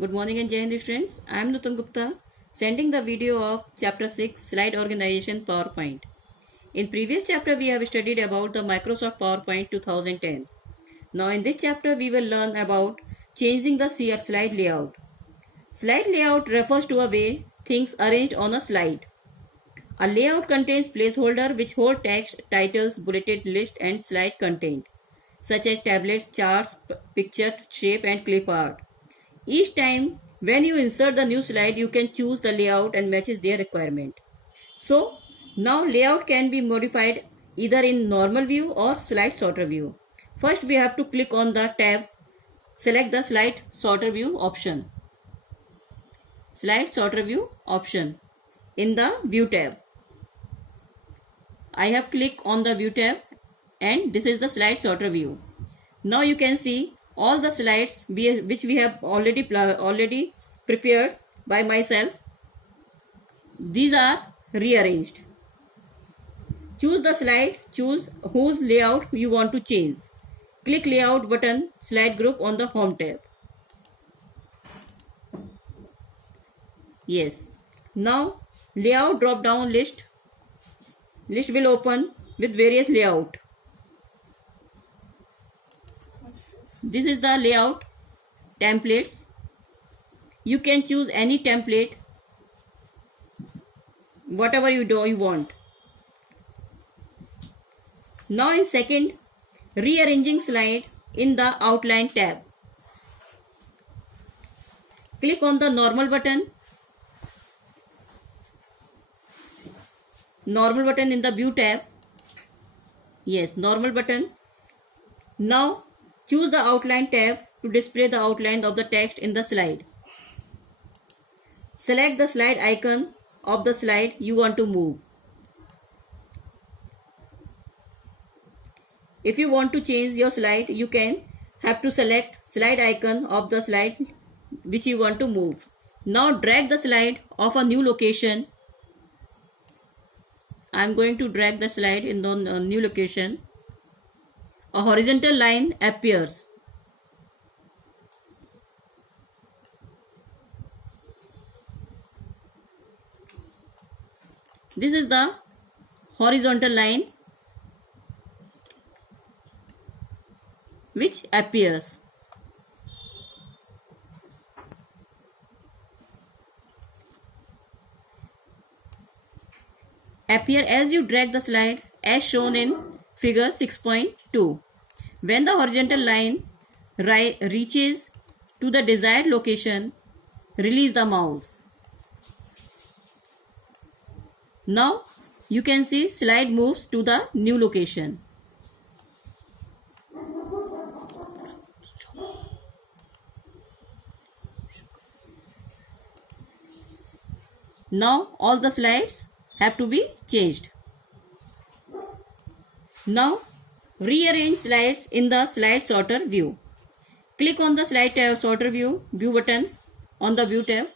Good morning and Jai Hind students. I am Nutan Gupta sending the video of chapter 6 slide organization PowerPoint. In previous chapter we have studied about the Microsoft PowerPoint 2010. Now in this chapter we will learn about changing the slide layout. Slide layout refers to a way things arranged on a slide. A layout contains placeholder which hold text, titles, bulleted list and slide content such as tablets, charts, picture, shape and clip art. Each time when you insert the new slide, you can choose the layout and matches their requirement. So now layout can be modified either in normal view or slide sorter view. First we have to click on the tab, select the slide sorter view option. Slide sorter view option in the view tab. I have clicked on the view tab and this is the slide sorter view. Now you can see all the slides which we have already prepared by myself. These are rearranged. Choose the slide, choose whose layout you want to change. Click layout button, slide group on the home tab. Yes. Now layout drop down list will open with various layout. This is the layout templates. You can choose any template, whatever you want. Now in second, rearranging slide in the outline tab. Click on the normal button in the view tab. Yes, normal button. Now choose the outline tab to display the outline of the text in the slide. Select the slide icon of the slide you want to move. If you want to change your slide, you have to select slide icon of the slide which you want to move. Now drag the slide of a new location. I am going to drag the slide in the new location. A horizontal line appears. This is the horizontal line which appears. Appear as you drag the slide as shown in figure 6.2. When the horizontal line reaches to the desired location, release the mouse. Now you can see slide moves to the new location. Now all the slides have to be changed. Now rearrange slides in the slide sorter view. Click on the slide tab sorter view button on the view tab.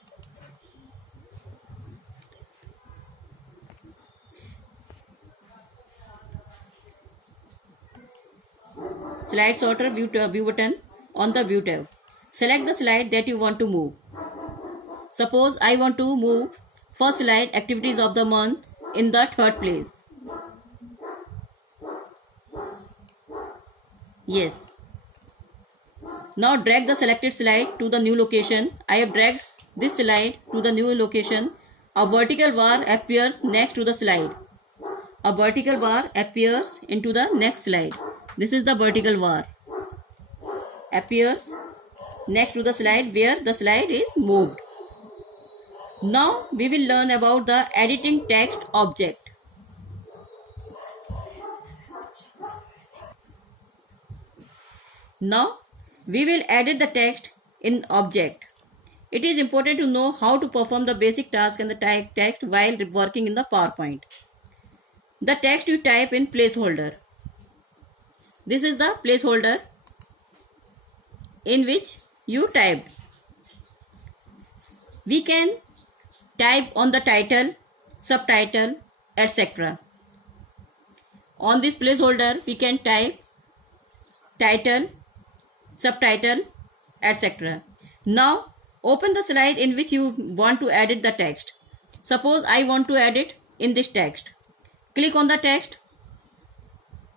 Slide sorter view button on the view tab. Select the slide that you want to move. Suppose I want to move first slide activities of the month in the third place. Yes. Now drag the selected slide to the new location. I have dragged this slide to the new location. A vertical bar appears next to the slide. A vertical bar appears into the next slide. This is the vertical bar. Appears next to the slide where the slide is moved. Now we will learn about the editing text object. Now we will edit the text in object. It is important to know how to perform the basic task and the text while working in the PowerPoint. The text you type in placeholder. This is the placeholder in which you typed. We can type on the title, subtitle, etc. On this placeholder we can type title, subtitle, etc. Now open the slide in which you want to edit the text. Suppose I want to edit in this text. Click on the text.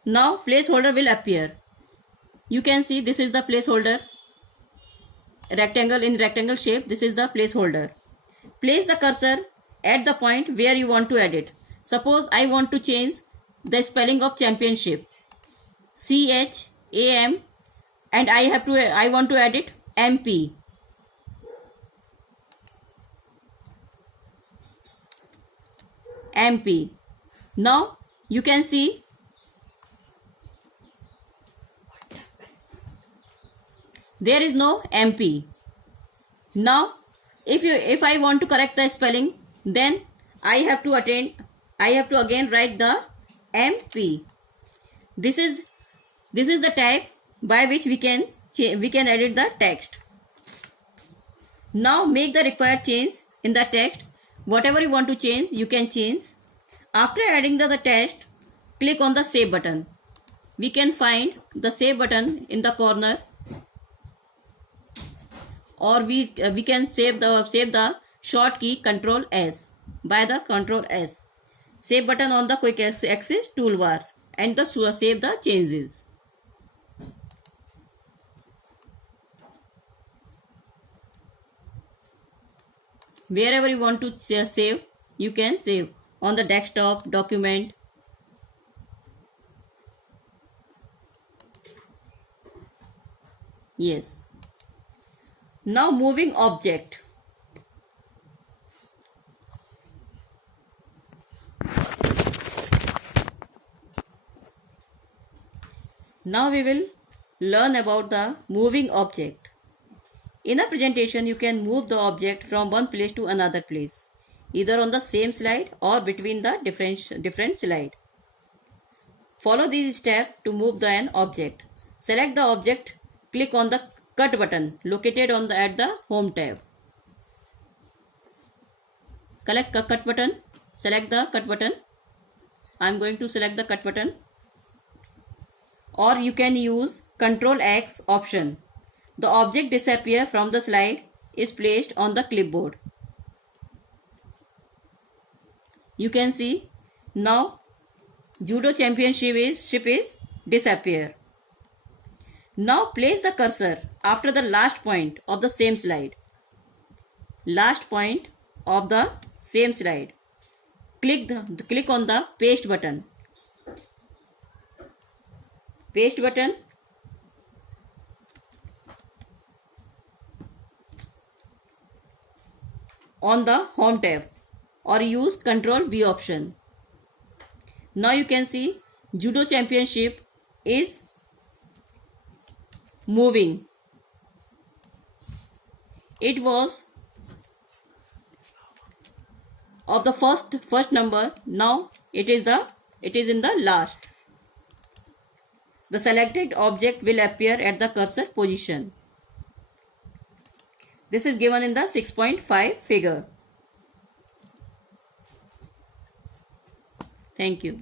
Now placeholder will appear. You can see this is the placeholder. Rectangle in rectangle shape, this is the placeholder. Place the cursor at the point where you want to edit. Suppose I want to change the spelling of championship. CHAM, and I want to edit MP. MP. Now you can see there is no MP. Now if I want to correct the spelling, then I have to again write the MP. This is the type by which we can edit the text. Now make the required change in the text. Whatever you want to change, you can change. After adding the text, click on the save button. We can find the save button in the corner, or we can save the short key Ctrl S by the Ctrl S. Save button on the quick access toolbar, and the save the changes. Wherever you want to save, you can save on the desktop, document. Yes. Now moving object. Now we will learn about the moving object. In a presentation, you can move the object from one place to another place, either on the same slide or between the different slide. Follow these steps to move an object. Select the object, click on the cut button located at the home tab. Select the cut button. I am going to select the cut button. Or you can use Ctrl X option. The object disappears from the slide is placed on the clipboard. You can see now judo championship is disappear. Now place the cursor after the last point of the same slide. Last point of the same slide. Click on the paste button. Paste button. On the home tab, or use Ctrl V option. Now you can see judo championship is moving. It was of the first number. Now it is in the last. The selected object will appear at the cursor position. This is given in the 6.5 figure. Thank you.